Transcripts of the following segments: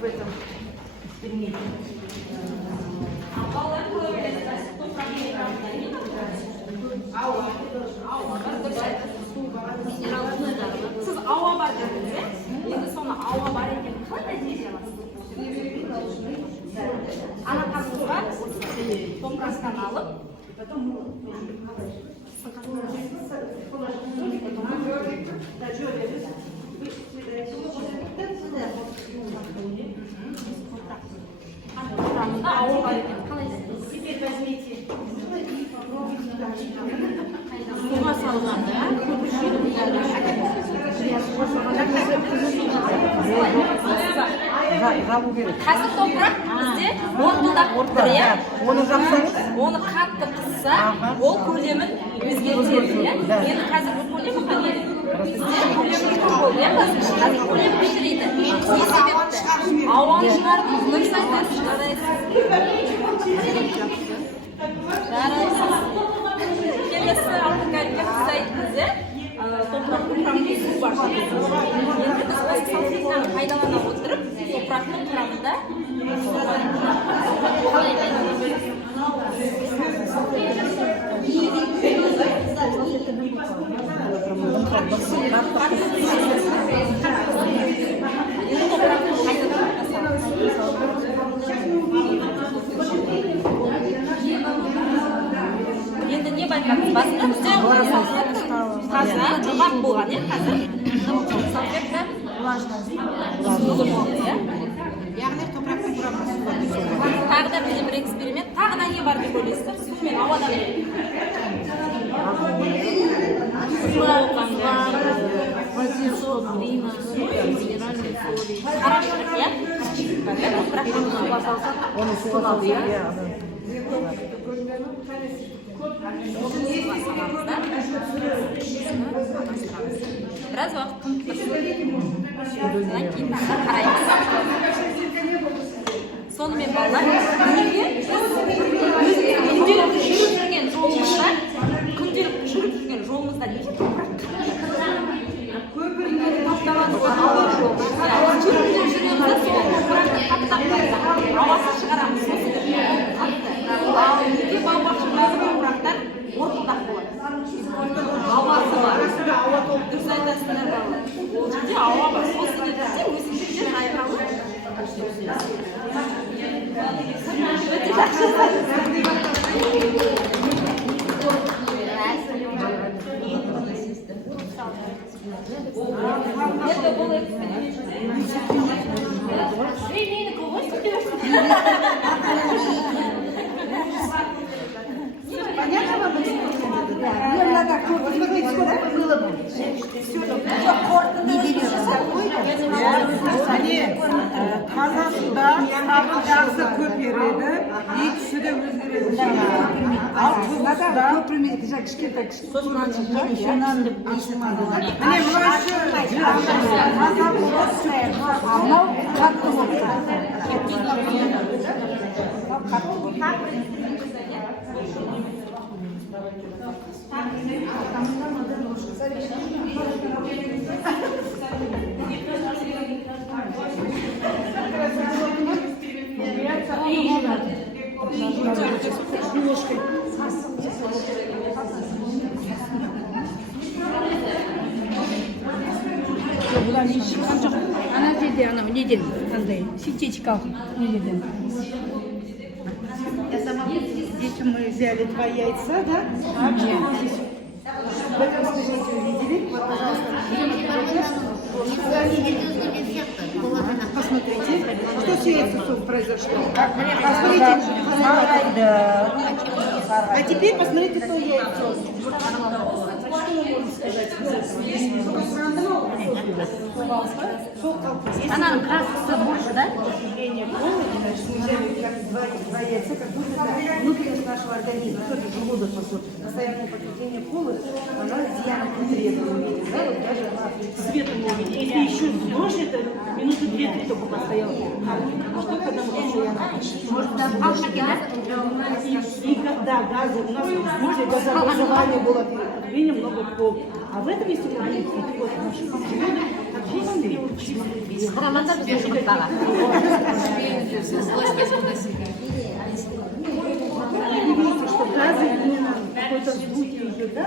В этом эксперименте. Siz ауа бар дедіңіз, енді соны ауа бар екенін қалай нәтиже аласыз? Анақасыңызға топырақтан алып, құрамында ауа бар екенін қалай нәтиже? Теперь возьмите и попробуйте. Суға салғанда Жабу керек. қазір топырақ бізде ортылдап тұр, иә? Оны жапсаңыз, Оны қатты қысса, ол көлемін өзгертеді, иә? Енді қазір бұл көлемі қандай? Бізде көлемі көп болды, иә? Қазір көлемі кішірейді. Не себепті? Ауаны шығарып, нұрсаңдар жарайсыз. Келесі алкоголге сіз айттыңыз, иә? Топырақтың құрамында су бар. Енді біз осы салфетканы пайдалана отырып, топырақтың құрамында су бар. Қалай пайдаланамыз? Енді не байқадыңыз? Басында бізде таза, жұмақ болған, иә, қазір? Салфетка сулы болды, иә? Яғни топырақтың құрамында. Тағы да бізде бір эксперимент. Тағы да не бар деп ойлайсыздар? Су мен ауадан қарашырық, иә? Суға салсақ, оны суға салып, иә. біраз уақыт тұрсын. Содан кейін тағы қараймыз. Сонымен балалар, неге күнделікті жүріп жүрген жолымызда неге топырақ? Ауасы шығарамыз. Ал неге бау-бақшадағы топырақтар орпылдақ болады? Ауасы бар. Дұрыс айтасыңдар балалар. Ол жерде ауа бар. Сол себепті өсімдіктер жайқалып өте жақсы. Енді бұл экспериментте семейнікі ғой сөйтесің. Понятно вам эксперимент? Было бы. Они таза суда сабын жақсы көп береді, екісі де өзгереді. Ал тұзда көпірмейді, кішкентай сосын ашыққа, сонан ашылмады. Міне мынасы таза болады, анау қатты болады. Бұдан не шыққан жоқ. Ана жерде ана неден қандай синтетикалық неден. Здесь мы взяли 2 яйца, да? В этом эксперименте увидели. Вот, пожалуйста. Посмотрите, что с яйцом произошло. А теперь посмотрите то яйцо. Что вы можете сказать? Ананың красосы больше, да? Потребление пола, значит, мы взяли два яйца, как будто это внутренность нашего организма, тоже желудок, по сути. Постоянное потребление пола, она изъянет внутри этого вида, да, вот даже она светом ловит. Если еще дольше, это минуты 2-3 только постоянно. А что когда мы постоянно? Может, там и когда вода, газы, у нас возле газообразования было немного пол. А в этом месте проблема вот наши животные, как чистые. Қараманда біздің жұмыртқаға. Вы видите, что газы именно какой-то звук идет, да?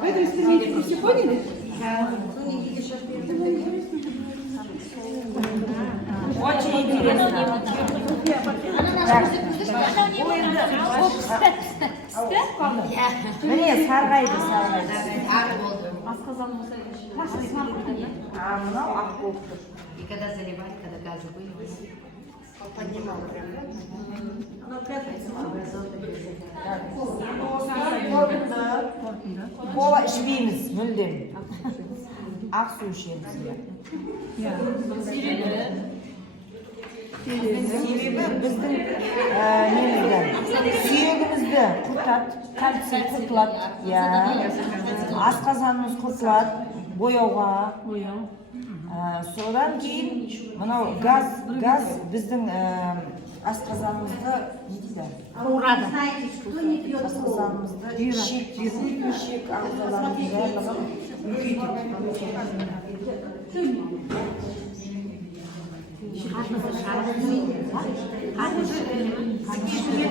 В этом инструменте вы все поняли? Очень интересно. Міне сарғайды. А мынау ақ болып тұр. И когда заливать, когда газы были, поднимал прям. Кола ішпейміз мүлдем. Ақ су ішеміз. Себебі біздің сүйегімізді құртады, кальций құртылады, асқазанымыз құртылады, бояуға. Содан кейін мынау газ біздің асқазанымызды Урада. асқазанымызды ішек ағзаларымызды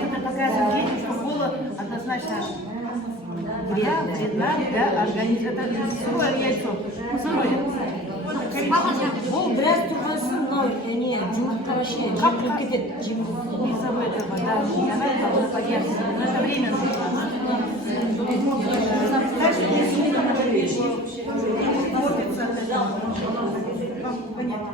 Это такая заметка, что кола однозначно вредна для организма. Это сырое яйцо. Ол біраз тұрғасын, не, жұмыртқаға шейін, жүйткіліп кетеді. Из-за этого, да, и она должна подняться. Но это время дальше копится от этого. Вам понятно.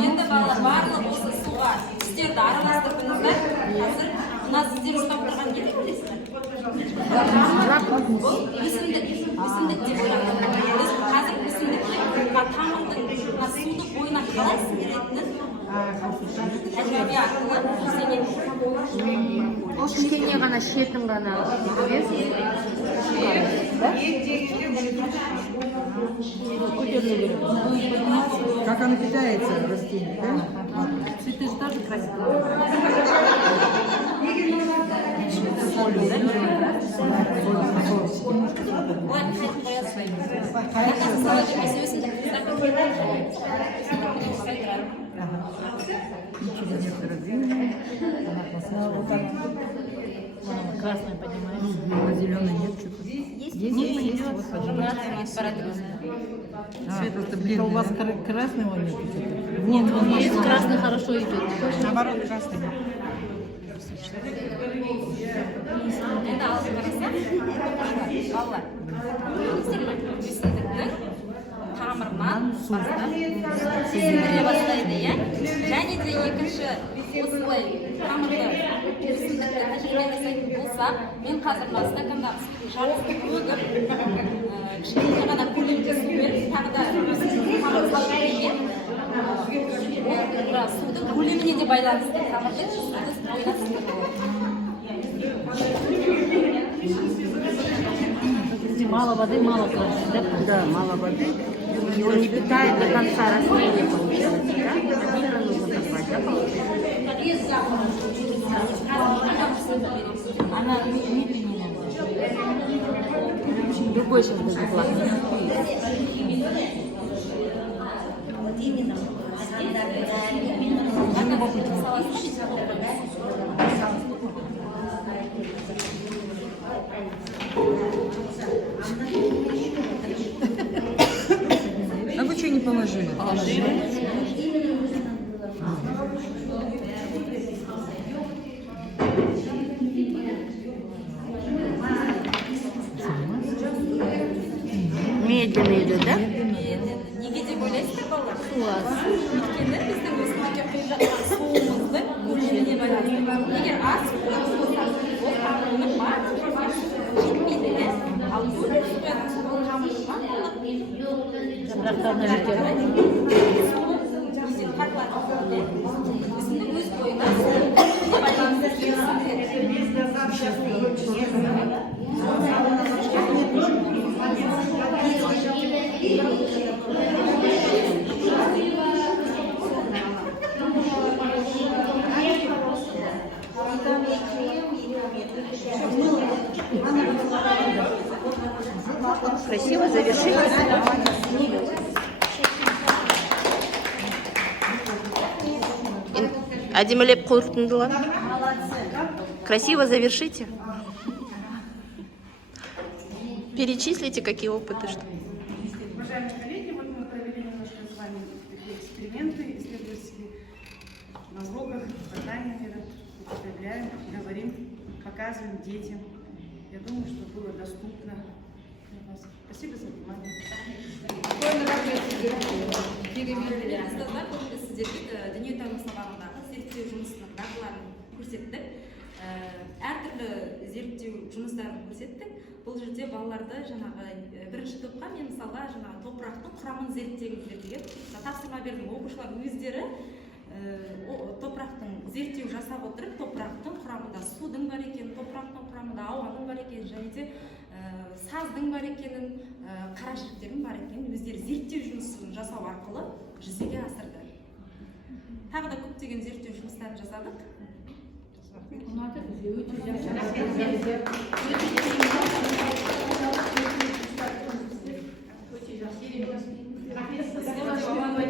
Енді барлық осы суға сіздерді араластырдыңыздар. Қазір у нас сіздер ұстап тұрған не деп білесіздер? Бұл өсімдік деп ойлап. Біз қазір өсімдікті тамырдың суды бойына қалай сіңіретінін тәжірибе арқылы көрсетеді. Ол кішкене ғана шетін ғана Как оно питается, растение, да? Цветы же тоже красивые. Олар қайтып қояды своими. Әсі өсімдік Красная поднимается. А зеленый нет что-то? Есть. Света-то, блин, у вас красного нет? Нет, он есть. Красный хорошо идет. Наоборот, красный. Енді алып қарасақ, балалар, өсімдіктің тамырынан бастап сіңдіре бастайды, иә? Және де екінші осылай тамырды өсімдікті тәжірибе жасайтын болсақ, мен қазір мына стакандағы жартысын төгіп, кішкене ғана көлемде су беріп, тағы да өсімдіктің тамырын салып ол судың көлеміне де байланысты тамырдың суды бойына сіңдіреді. Мало воды, мало красоты, да? Да, мало воды. И он не питает до конца растения, получается, да? Обильно нужно позвать, да, получается? Она медленнее. Другой сейчас даже классный. А вы что не положили? Медленно идет, да? Неге деп ойлайсыздар балалар? Класс. Өйткені біздің өсімдікке құйып жатқан суымыздың көлеміне байланысты. Егер аз суымыз болса, ол тамырының барлық жүйкесі жетпейді, иә? Ал көп су құятын суның тамырынан Жапырақтарына жетеді. өсімдік қарқылады. Өсімдік өз бойына суға байланысты Әдемілеп қорытындылар. Красиво завершите. Перечислите, какие опыты. Что... Уважаемые коллеги, вот мы провели немножко с вами такие эксперименты исследовательские на уроках, задания употребляем, говорим, показываем детям. Я думаю, что было доступно для вас. Спасибо за внимание. Сіздерге дүниетану сабағындағы зерттеу жұмысының дағдыларын көрсеттік. Әртүрлі зерттеу жұмыстарын көрсеттік. Бұл жерде балаларды жаңағы бірінші топқа мен мысалға жаңағы топырақтың құрамын зерттеңіздер деген тапсырма бердім. Оқушылар өздері топырақтың зерттеу жасап отырып, топырақтың құрамында судың бар екенін, топырақтың құрамында ауаның бар екенін, және де саздың бар екенін, қара шіріктердің бар екенін өздері зерттеу жұмысын жасау арқылы жүзеге асырды. Тағы да көптеген зерттеу жұмыстарын жасадық.